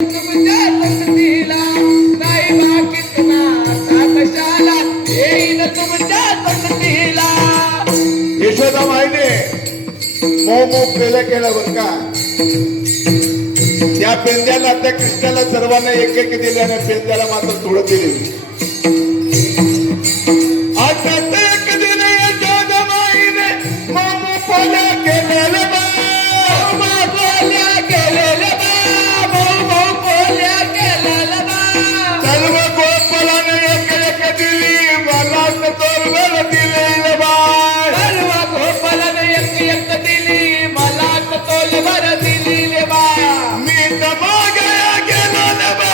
तुमच्या संगतीला नाही बाकीत नाता कशाला येईन तुमच्या संगतीला. यशोदा माहिती मोह पेला केला बर का. त्या पेंद्याला त्या कृष्णाला सर्वांना एक एक दिले आणि पेंद्याला मात्र थोडं दिले. आता एक दिन यशोदा माईने मोह पेला केलेलं बा. बोल्या गेलेलं बा भाऊ बोल्या गेलेलं बा. सर्व गोपालाने एक एक दिली मला तोरवर दिलेलं बा. सर्व गोपालाने एक एक दिली मला तोलवर दिली बा. मी तर मागया गेलो ना बा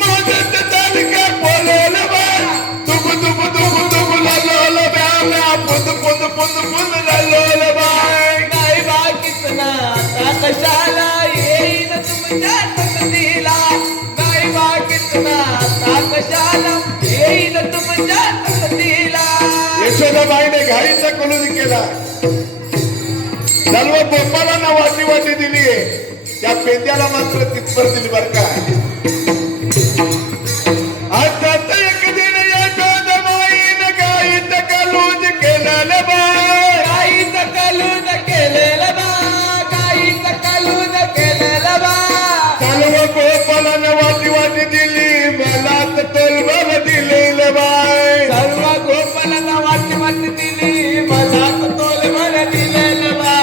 मदत तालुक्या बोलवलं बा. तुक तुक तुक तुक लालोल बा म्या पुंद पुंद पुंद पुंद लालोल बा. नाही बाकीत नाता कशाला येईन तुमच्या संगतीला. नाही बाकीत नाता कशाला येईन तुमच्या संगतीला. यशोदाबाईने घाईचा कलून केला. सर्व गोपालांना वाटी वाटी दिली. त्या पेंद्याला मात्र तिथपर दिली बर का. आता एक दिन यशोदाबाईने घाईचा कलून केलेलं बा. काहीच कलून केलेलं बा. काहीच कलून केलेलं बा. सर्व गोपालांना वाटी वाटी दिली मला तलवार दिलेलं बाय. सर्व गोपालांना वाटी वाटी दिली मला तोलवर दिलेलं बा.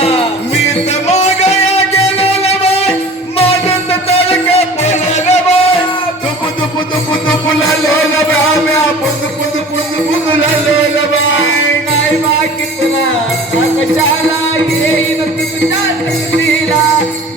मी तर मागया गेलेलं बाय माझं तडका पडलेलं बाय. दुप दुप दुप दुप लालेलं बाय म्या पुंद पुंद पुंद पुंद लालेलं बाय. नाही बाकीत नाता कशाला येईन तुमच्या संगतीला.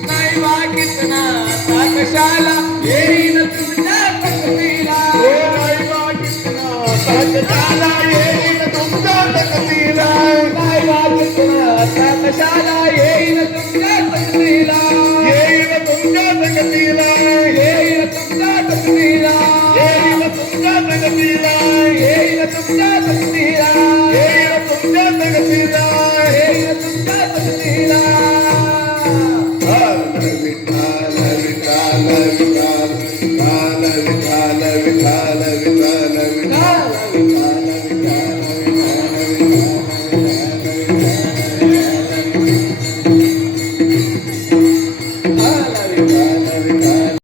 नाही बाकीत नाता कशाला येईन तुमच्या संगतीला. ओ नाही बा कृष्णा साजनाला येईन तुमच्या तकदीला. नाही बाकीत नाता कशाला येईन तुमच्या संगतीला. येईन तुमच्या तकदीला. येईन तुमच्या संगतीला. येईन तुमच्या तकदीला. येईन तुमच्या संगतीला. येईन तुमच्या तकदीला. येईन तुमच्या संगतीला.